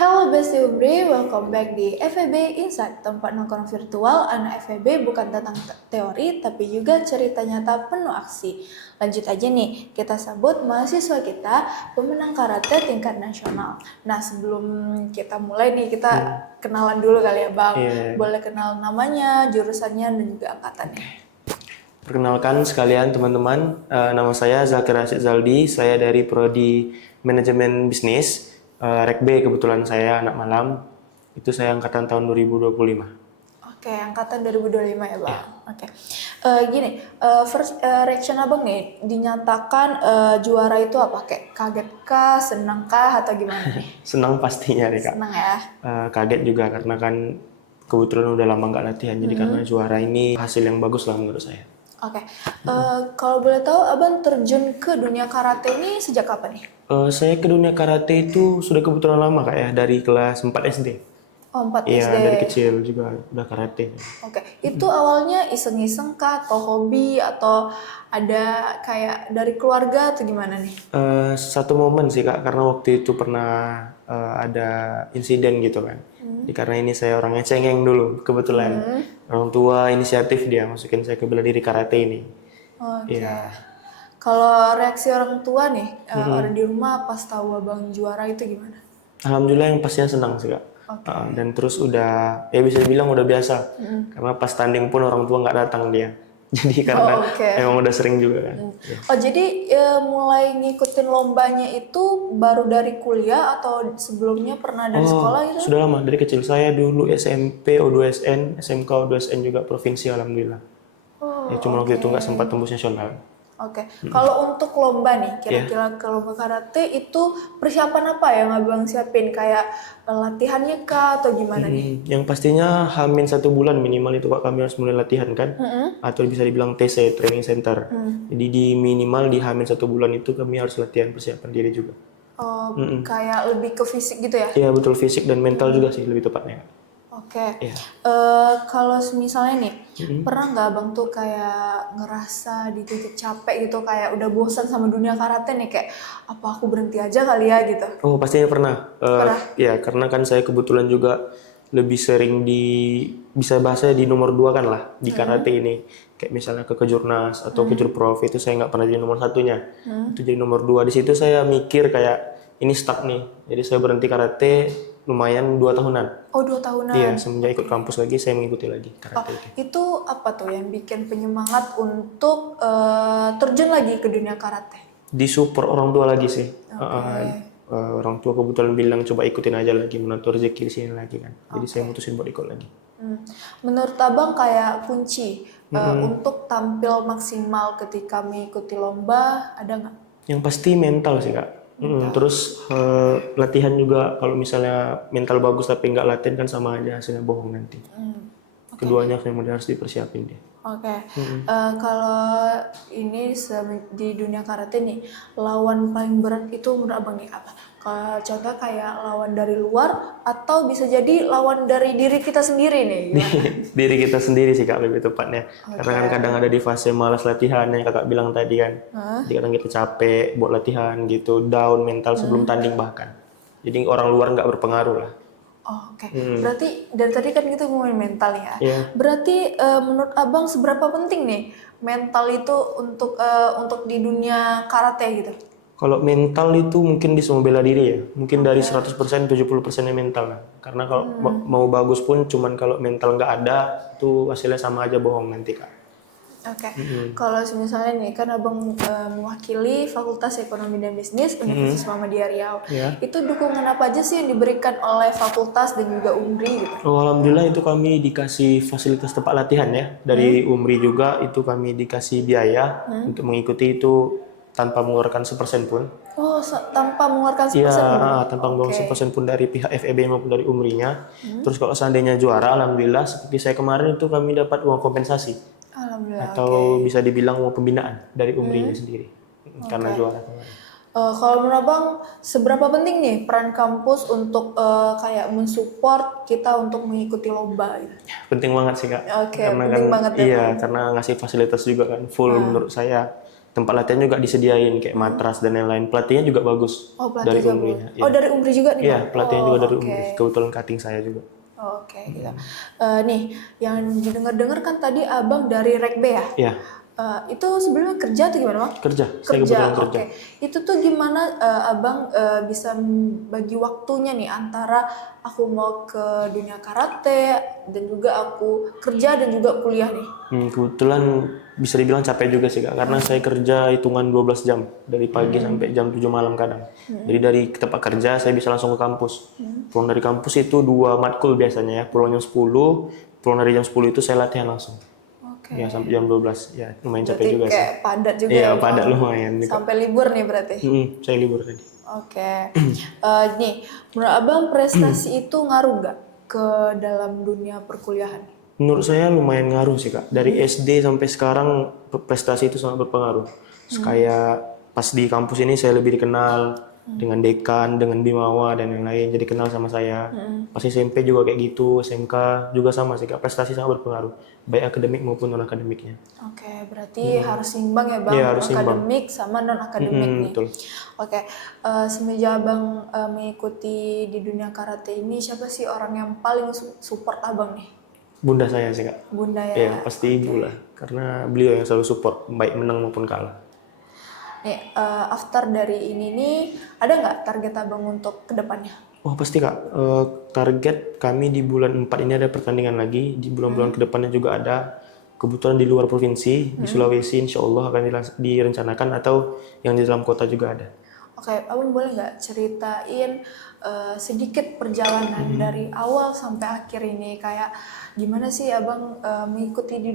Halo Besti Umri, welcome back di FEB Insight, tempat nongkrong virtual anak FEB bukan tentang teori, tapi juga cerita nyata penuh aksi. Lanjut aja nih, kita sambut mahasiswa kita, pemenang karate tingkat nasional. Nah, sebelum kita mulai nih, kita kenalan dulu kali ya Bang. Iya. Boleh kenal namanya, jurusannya, dan juga angkatannya. Perkenalkan sekalian teman-teman, nama saya Zakir Rashid Zaldi, saya dari Prodi Manajemen Bisnis, Rek B kebetulan saya anak malam, itu saya angkatan tahun 2025. Oke, angkatan 2025 ya Bang. Oke. Gini, first reaction Abang nih, dinyatakan juara itu apa? Kayak kaget kah, senang kah, atau gimana nih? Senang pastinya nih Kak. Senang ya? Kaget juga karena kan kebetulan udah lama nggak latihan, jadi karena juara ini hasil yang bagus lah menurut saya. Oke. Kalau boleh tahu, Abang terjun ke dunia karate ini sejak kapan nih? Saya ke dunia karate itu sudah kebetulan lama Kak ya, dari kelas 4 SD. Oh, 4 Iya, SD. dari kecil juga udah karate. Oke. Itu awalnya iseng-iseng kah, atau hobi, atau ada kayak dari keluarga, atau gimana nih? Satu momen sih Kak, karena waktu itu pernah ada insiden gitu kan. Jadi karena ini saya orangnya cengeng dulu, kebetulan orang tua inisiatif dia masukin saya ke bela diri karate ini. Oke. Iya. Kalau reaksi orang tua nih, orang di rumah pas tahu Abang juara itu gimana? Alhamdulillah yang pastinya senang sih Kak. Oke. Dan terus udah, ya bisa dibilang udah biasa. Karena pas tanding pun orang tua nggak datang dia. Jadi karena oke. emang udah sering juga kan. Oh, jadi mulai ngikutin lombanya itu baru dari kuliah atau sebelumnya pernah dari sekolah gitu? Sudah lama, dari kecil. Saya dulu SMP O2SN, SMK O2SN juga provinsi alhamdulillah. Oh, Cuma waktu itu nggak sempat tembus nasional. oke. Kalau untuk lomba nih, kira-kira ke lomba karate itu persiapan apa yang Abang siapin? Kayak latihannya kah atau gimana nih? Yang pastinya Hamin 1 bulan minimal itu Kak, kami harus mulai latihan kan, atau bisa dibilang TC Training Center. Jadi di minimal di Hamin 1 bulan itu kami harus latihan persiapan diri juga. Oh, kayak lebih ke fisik gitu ya? Iya betul, fisik dan mental juga sih lebih tepatnya. Oke. Iya. Kalau misalnya nih, pernah nggak Abang tuh kayak ngerasa di titik capek gitu, kayak udah bosan sama dunia karate nih, kayak apa aku berhenti aja kali ya gitu? Oh pastinya pernah. Ya karena kan saya kebetulan juga lebih sering bisa bahasa di nomor 2 kan lah di karate ini. Kayak misalnya ke kejurnas atau ke jurprof itu saya nggak pernah jadi nomor 1-nya. Itu jadi nomor 2. Di situ saya mikir kayak ini stuck nih. Jadi saya berhenti karate lumayan 2 tahunan. Oh, 2 tahunan. Iya, semenjak ikut kampus lagi saya mengikuti lagi karate itu. Itu apa tuh yang bikin penyemangat untuk terjun lagi ke dunia karate? Disupport orang tua lagi sih. Orang tua kebetulan bilang coba ikutin aja lagi, menantu rezeki di sini lagi kan. Jadi saya mutusin buat ikut lagi. Menurut Abang kayak kunci untuk tampil maksimal ketika mengikuti lomba ada nggak? Yang pasti mental sih Kak. Terus latihan juga, kalau misalnya mental bagus tapi nggak latihan kan sama aja hasilnya bohong nanti. Keduanya memang harus dipersiapin deh. Oke. Kalau ini di dunia karate nih, lawan paling berat itu menurut Abang nih apa? Kalau contoh kayak lawan dari luar atau bisa jadi lawan dari diri kita sendiri nih. Diri kita sendiri sih Kak lebih tepatnya. Karena kan kadang ada di fase malas latihan yang Kakak bilang tadi kan. Jadi kadang kita capek buat latihan gitu, down mental sebelum tanding bahkan. Jadi orang luar nggak berpengaruh lah. Oh, oke. Berarti dari tadi kan kita ngomongin mental ya. Iya. Berarti menurut Abang seberapa penting nih mental itu untuk di dunia karate gitu? Kalau mental itu mungkin di semua bela diri ya. Mungkin dari 100% 70%-nya mental lah. Karena kalau mau bagus pun cuman kalau mental nggak ada itu hasilnya sama aja bohong nanti Kak. Oke. Kalau misalnya nih kan Abang mewakili Fakultas Ekonomi dan Bisnis Universitas Muhammadiyah Riau. Itu dukungan apa aja sih yang diberikan oleh fakultas dan juga UMRI gitu? Oh, alhamdulillah itu kami dikasih fasilitas tempat latihan ya. Dari UMRI juga itu kami dikasih biaya untuk mengikuti itu tanpa mengeluarkan sepersen pun. Oh, tanpa mengeluarkan Iya, sepersen pun? tanpa mengeluarkan sepersen pun dari pihak FEB maupun dari UMRI-nya. Terus kalau seandainya juara, alhamdulillah seperti saya kemarin itu kami dapat uang kompensasi. Alhamdulillah. Atau bisa dibilang uang pembinaan dari UMRI-nya sendiri. Karena juara kemarin. Kalau menurut Abang, seberapa penting nih peran kampus untuk kayak mensupport kita untuk mengikuti lomba gitu? Penting banget sih Kak. Oke, Karena penting kan banget ya. iya, karena ngasih fasilitas juga kan full menurut saya. tempat latihan juga disediain kayak matras dan lain-lain. Pelatihnya juga bagus Oh, pelatih dari jago. Umri. Oh, dari Umri juga nih, Iya, Bang? pelatihan Oh, juga dari oke. Umri. Kebetulan cutting saya juga. Oke, gitu. Nih, yang didengar-dengar kan tadi abang dari Rekbe ya? Iya, Itu sebelumnya kerja atau gimana, Bang? kerja. Saya Kerja, kebetulan kerja. oke. Itu tuh gimana abang bisa bagi waktunya nih antara aku mau ke dunia karate dan juga aku kerja dan juga kuliah nih? Kebetulan bisa dibilang capek juga sih Kak, karena saya kerja hitungan 12 jam dari pagi sampai jam 7 malam kadang. Jadi dari tempat kerja saya bisa langsung ke kampus. Pulang dari kampus itu 2 matkul biasanya ya, pulang jam 10, pulang dari jam 10 itu saya latihan langsung. Oke. Ya sampai jam 12, ya lumayan capek Berarti juga sih. kayak padat juga Iya, ya, padat Bang? lumayan nih, Kak. Sampai libur nih berarti? Saya libur tadi. Oke. Nih, menurut abang prestasi itu ngaruh nggak ke dalam dunia perkuliahan? Menurut saya lumayan ngaruh sih Kak. Dari SD sampai sekarang prestasi itu sangat berpengaruh. Kayak pas di kampus ini saya lebih dikenal dengan dekan, dengan bimawa dan yang lain. Jadi kenal sama saya. Pas SMP juga kayak gitu, SMK juga sama sih Kak. Prestasi sangat berpengaruh, baik akademik maupun non akademiknya. Oke, berarti harus seimbang ya, Bang, Iya, harus seimbang. akademik sama non akademik nih. Betul. Oke, semenjak abang mengikuti di dunia karate ini, siapa sih orang yang paling support abang nih? Bunda saya sih Kak. Bunda ya. Iya, pasti ibu lah. Karena beliau yang selalu support, baik menang maupun kalah. Nih, after dari ini nih, ada nggak target abang untuk kedepannya? Oh pasti Kak. Target kami di bulan 4 ini ada pertandingan lagi. Di bulan-bulan kedepannya juga ada. Kebetulan di luar provinsi, di Sulawesi insya Allah akan direncanakan, atau yang di dalam kota juga ada. Oke, abang boleh nggak ceritain sedikit perjalanan dari awal sampai akhir ini, kayak gimana sih abang mengikuti di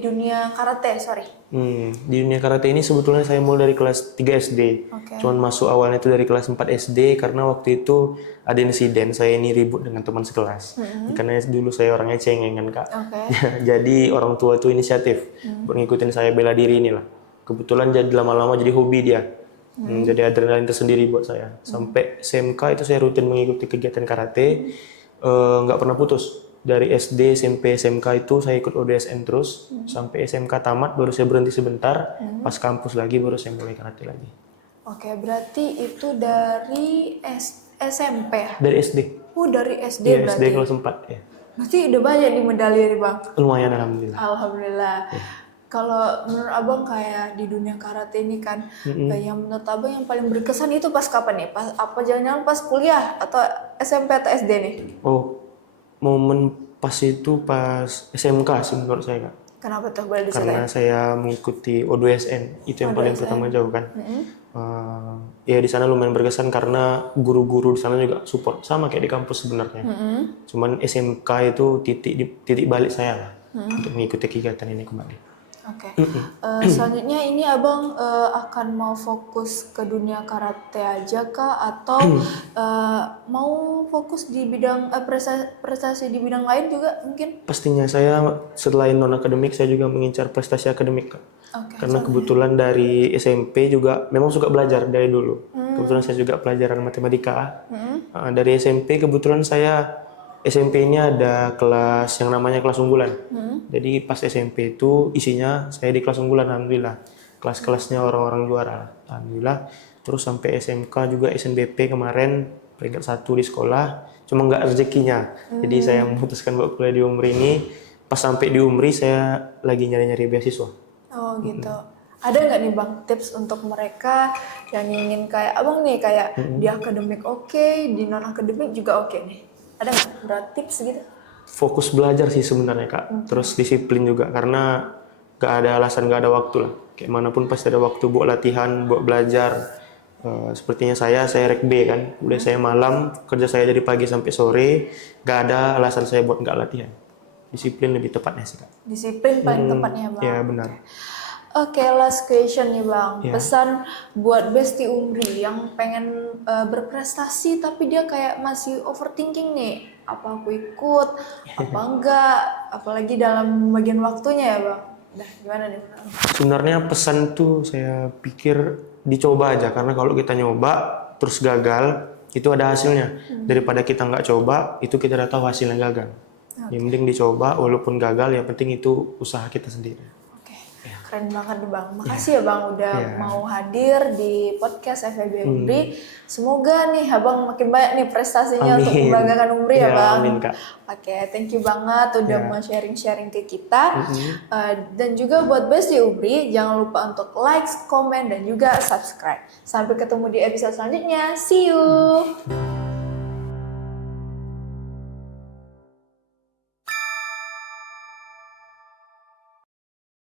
dunia karate, sorry. Di dunia karate ini sebetulnya saya mulai dari kelas 3 SD. Oke. Cuman masuk awalnya itu dari kelas 4 SD karena waktu itu ada insiden saya ini ribut dengan teman sekelas. Karena dulu saya orangnya cengengan Kak. Oke. Jadi orang tua itu inisiatif buat ngikutin saya bela diri inilah. Kebetulan jadi lama-lama jadi hobi dia. Jadi adrenalin tersendiri buat saya. Sampai SMK itu saya rutin mengikuti kegiatan karate, nggak pernah putus. Dari SD, SMP, SMK itu saya ikut ODSN terus, sampai SMK tamat baru saya berhenti sebentar, pas kampus lagi baru saya mulai karate lagi. Oke, berarti itu dari SMP ya? Dari SD. Dari SD Iya, berarti. SD kelas 4 ya. Berarti udah banyak nih medali nih, Bang. Lumayan alhamdulillah. Alhamdulillah. Kalau menurut abang kayak di dunia karate ini kan, yang menurut abang yang paling berkesan itu pas kapan nih? Apa jangan-jangan pas kuliah atau SMP atau SD nih? Oh, momen pas itu pas SMK sih menurut saya Kak. Kenapa tuh, boleh diceritain? Karena saya mengikuti O2SN, itu yang paling pertama jauh kan. Ya di sana lumayan berkesan karena guru-guru di sana juga support, sama kayak di kampus sebenarnya. Cuman SMK itu titik balik saya lah untuk mengikuti kegiatan ini kembali. Oke. Selanjutnya ini abang akan mau fokus ke dunia karate aja kah, atau mau fokus di bidang prestasi di bidang lain juga mungkin? Pastinya saya selain non akademik saya juga mengincar prestasi akademik Kak. Oke. Karena kebetulan dari SMP juga memang suka belajar dari dulu. Kebetulan saya juga pelajaran matematika. Dari SMP kebetulan saya SMP ini ada kelas yang namanya kelas unggulan. Jadi pas SMP itu isinya saya di kelas unggulan alhamdulillah. Kelas-kelasnya orang-orang juara alhamdulillah. Terus sampai SMK juga SNBP kemarin peringkat 1 di sekolah. Cuma nggak rezekinya. Jadi saya memutuskan buat kuliah di Umri ini. Pas sampai di Umri saya lagi nyari-nyari beasiswa. Oh gitu. Ada nggak nih Bang tips untuk mereka yang ingin kayak abang nih, kayak di akademik oke, di non akademik juga oke nih? Ada nggak berat tips gitu? Fokus belajar sih sebenarnya Kak. Terus disiplin juga karena gak ada alasan, gak ada waktu lah. Kayak manapun pasti ada waktu buat latihan, buat belajar. Sepertinya saya Rekbe kan. Udah saya malam, kerja saya dari pagi sampai sore. Gak ada alasan saya buat gak latihan. Disiplin lebih tepatnya sih Kak. Disiplin paling tepatnya Bang. Ya benar. Oke, last question nih Bang. Ya. Pesan buat Besti Umri yang pengen berprestasi tapi dia kayak masih overthinking nih. Apa aku ikut, apa enggak, apalagi dalam bagian waktunya ya Bang. Dah, gimana nih Bang? Sebenarnya pesan tuh saya pikir dicoba aja. Karena kalau kita nyoba terus gagal, itu ada hasilnya. Daripada kita nggak coba, itu kita udah tahu hasilnya gagal. Yang penting dicoba, walaupun gagal, yang penting itu usaha kita sendiri. Oke. Keren banget nih Bang. Makasih ya Bang udah mau hadir di podcast FEB Umbri. Semoga nih Abang makin banyak nih prestasinya untuk membanggakan Umbri ya Bang. Amin Kak. Oke, thank you banget udah mau sharing-sharing ke kita. Dan juga buat Besti Umbri, jangan lupa untuk like, komen, dan juga subscribe. Sampai ketemu di episode selanjutnya. See you!